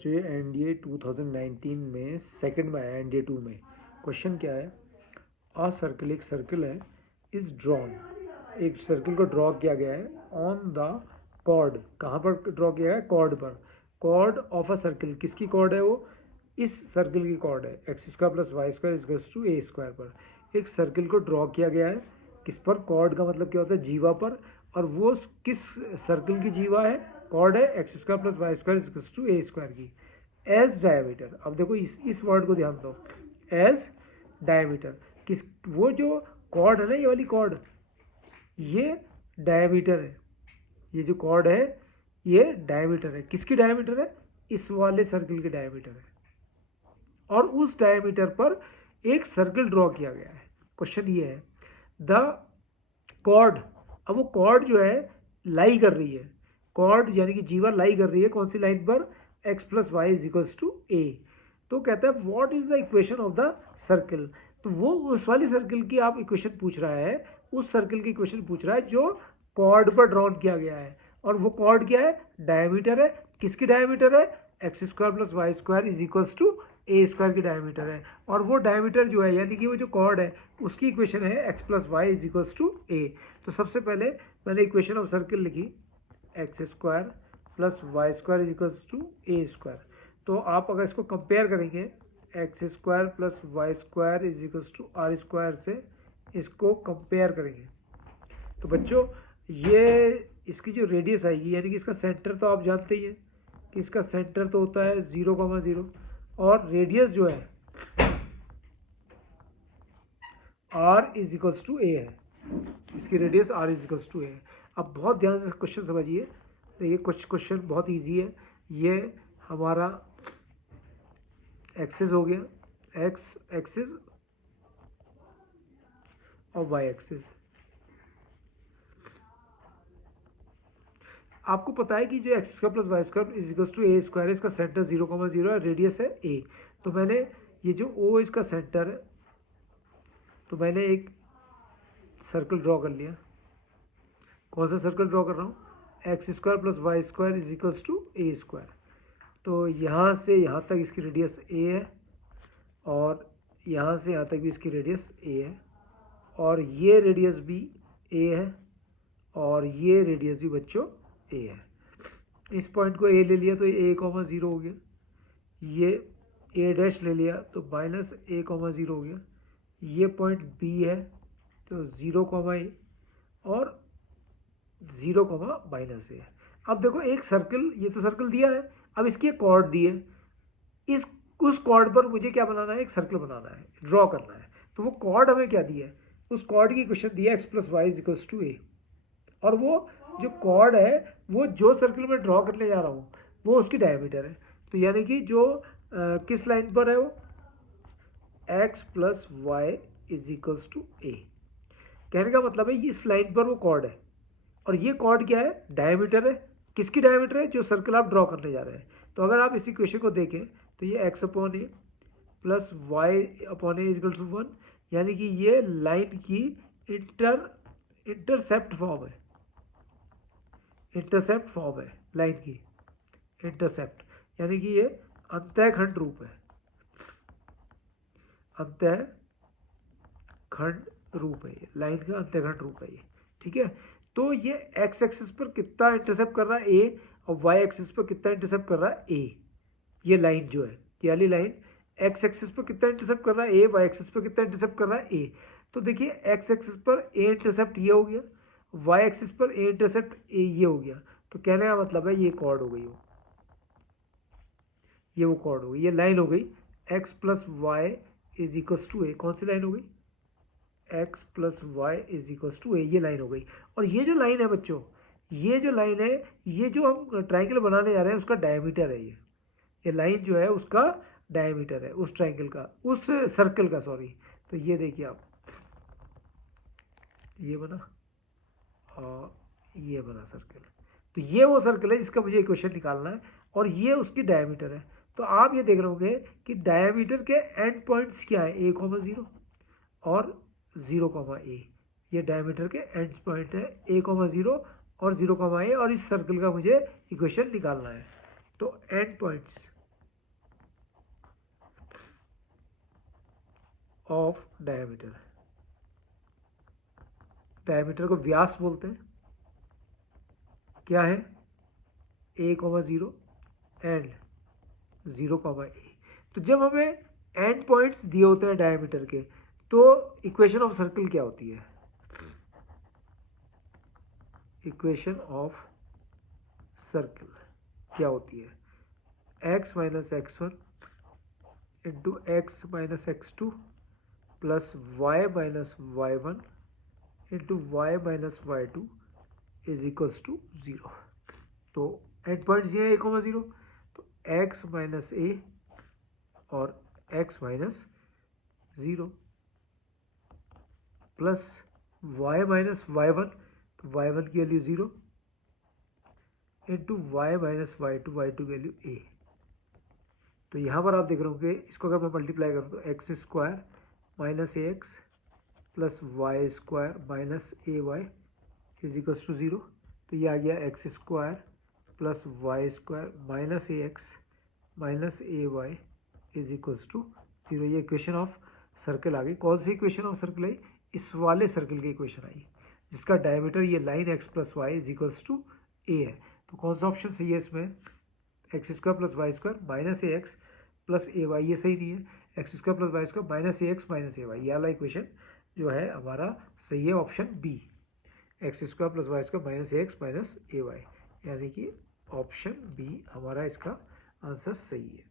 जो ये एनडीए 2019 में सेकंड में आया एनडीए 2 में। क्वेश्चन क्या है, अ सर्कल, एक सर्कल है, इज ड्रॉन, एक सर्कल को ड्रॉ किया गया है ऑन द कॉर्ड। कहाँ पर ड्रॉ किया है? कॉर्ड पर। कॉर्ड ऑफ अ सर्कल, किसकी कॉर्ड है वो? इस सर्कल की कॉर्ड है, x square plus Y square equals to A square पर। एक सर्कल को ड्रॉ किया गया है किस पर? कॉर्ड का मतलब क्या होता है? जीवा पर। और वो किस सर्कल की जीवा है? कॉर्ड है x square plus Y square equals to A square की। एज डायमीटर, अब देखो इस वर्ड को ध्यान दो, एज डायमीटर। किस, वो जो कॉर्ड है ना, ये वाली कॉर्ड, ये डायमीटर है। ये जो कॉर्ड है ये डायमीटर है। किसकी डायमीटर है? इस वाले सर्कल की डायमीटर है। और उस डायमीटर पर एक सर्कल ड्रॉ किया गया है। क्वेश्चन ये है, द कॉर्ड, अब वो कॉर्ड जो है लाई कर रही है, कॉर्ड यानी कि जीवा लाई कर रही है कौन सी लाइन पर? x plus Y is equals to A. तो कहता है what is the equation of the circle. तो वो उस वाली सर्कल की आप इक्वेशन पूछ रहा है, उस सर्कल की इक्वेशन पूछ रहा है जो कॉर्ड पर ड्रॉन किया गया है। और वो कॉर्ड क्या है? डायमीटर है। किसकी डायमीटर है? X square plus Y square is equals to A square की डायमीटर है। और वो डायमीटर जो है यानी कि वो जो कॉर्ड है उसकी इक्वेशन है X plus Y is equals to A. तो सबसे पहले मैंने इक्वेशन ऑफ सर्कल लिखी, X square plus Y square is equals to A square. तो आप अगर इसको कंपेयर करेंगे, X square plus Y square is equals to R square से इसको कंपेयर करेंगे तो बच्चों ये इसकी जो रेडियस आएगी, यानी कि इसका सेंटर तो आप जानते ही हैं कि इसका सेंटर तो होता है 0,0 और रेडियस जो है r is equals to A है। इसकी radius r is equals to A है। अब बहुत ध्यान से क्वेश्चन समझिए, देखिए कुछ क्वेश्चन बहुत इजी है। ये हमारा एक्सिस हो गया, एक्स एक्सिस और वाई एक्सिस। आपको पता है कि जो X square plus Y square is equals to A square है, इसका सेंटर 0,0 है, रेडियस है ए। तो मैंने ये जो ओ इसका सेंटर है, तो मैंने एक सर्कल ड्रॉ कर लिया। कौन सा सर्कल ड्रॉ कर रहा हूँ? X square plus Y square is equals to A square. तो यहाँ से यहाँ तक इसकी रेडियस ए है और यहाँ से यहाँ तक भी इसकी रेडियस ए है और ये रेडियस भी ए है और ये रेडियस भी बच्चों ए है। इस पॉइंट को ए ले लिया तो ये a,0 हो गया, ये ए डैश ले लिया तो माइनस a,0 हो गया, ये पॉइंट बी है तो 0,a और 0, माइनस ए। अब देखो एक सर्कल, ये तो सर्कल दिया है, अब इसकी एक कॉर्ड दी है, इस उस कॉर्ड पर मुझे क्या बनाना है? एक सर्कल बनाना है, ड्रॉ करना है। तो वो कॉर्ड हमें क्या दी है? उस कॉर्ड की इक्वेशन दी है X plus Y is equals to A. और वो जो कॉर्ड है वो जो सर्कल में ड्रॉ करने जा रहा हूँ वो उसकी डायमीटर है। तो यानी कि जो किस लाइन पर है वो? X plus Y is equals to A. कहने का मतलब है इस लाइन पर वो कॉर्ड है और ये कॉर्ड क्या है? डायमीटर है। किसकी डायमीटर है? जो सर्कल आप ड्रॉ करने जा रहे हैं। तो अगर आप इस इक्वेशन को देखें तो ये x upon a plus y upon a equal to 1, यानी कि ये लाइन की इंटरसेप्ट फॉर्म है, इंटरसेप्ट फॉर्म है लाइन की, इंटरसेप्ट यानी कि ये अंतःखंड रूप है, अंतःखंड रूप है, ये लाइन का अंतःखंड रूप है ये। ठीक है, तो ये एक्स एक्सिस पर कितना इंटरसेप्ट कर रहा है? ए। और वाई एक्सिस पर कितना इंटरसेप्ट कर रहा है? ए। ये लाइन जो है, ये वाली लाइन एक्स एक्सिस पर कितना इंटरसेप्ट कर रहा है? ए। वाई एक्सिस पर कितना इंटरसेप्ट कर रहा है? ए। तो देखिए एक्स एक्सिस पर ए इंटरसेप्ट ये हो गया, वाई एक्सिस पर ए इंटरसेप्ट ए ये हो गया। तो कहने का मतलब है ये कॉर्ड हो गई, वो ये वो कॉर्ड हो गई, ये लाइन हो गई X plus Y is equals to A. कौन सी लाइन हो गई? X plus Y is equals to A, ये लाइन हो गई। और ये जो लाइन है बच्चों, ये जो लाइन है, ये जो हम ट्राइंगल बनाने जा रहे हैं उसका डायमीटर है। ये लाइन जो है उसका डायमीटर है, उस ट्राइंगल का, उस सर्कल का, सॉरी। तो ये देखिए आप, ये बना और ये बना सर्कल। तो ये वो सर्कल है जिसका मुझे इक्वेशन निकालना है और ये उसकी डायमीटर है। तो आप ये देख रहे होंगे कि डायमीटर के एंड पॉइंट्स क्या है? a,0 और 0,a। ये डायमीटर के एंड पॉइंट है a,0 और 0,a और इस सर्कल का मुझे इक्वेशन निकालना है। तो and points of diameter, diameter को व्यास बोलते हैं, क्या है a, 0 एंड 0, a। तो जब हमें एंड पॉइंट्स दिए होते हैं डायमीटर के, तो इक्वेशन ऑफ सर्कल क्या होती है? इक्वेशन ऑफ सर्कल क्या होती है? x minus x1 into x minus x2 plus y minus y1 into y minus y2 is equals to 0। तो एंड पॉइंट्स ये है a, 0, तो x माइनस a और x minus 0 plus y minus y1, तो y1 की value 0 into y minus y2, y2 की value a। तो यहाँ पर आप देख रहे होंगे, इसको अगर मैं मल्टीप्लाई करूँ तो X square minus A x plus Y square minus A Y is equals to 0। तो ये आ गया X square plus Y square minus A x minus A Y is equals to 0। ये इक्वेशन ऑफ सर्कल आ गई। कौन सी equation of circle आई? इस वाले सर्कल की इक्वेशन आई जिसका डायमीटर ये line X plus Y is equals to A है। तो कौन सा ऑप्शन सही है इसमें? X square plus Y square minus A x plus a y, ये सही नहीं है। X square plus Y square minus ए एक्स माइनस ए वाई, ये वाला इक्वेशन जो है हमारा सही है, option B, x square plus Y square minus ए एक्स माइनस ए वाई, यानी कि ऑप्शन बी हमारा इसका आंसर सही है।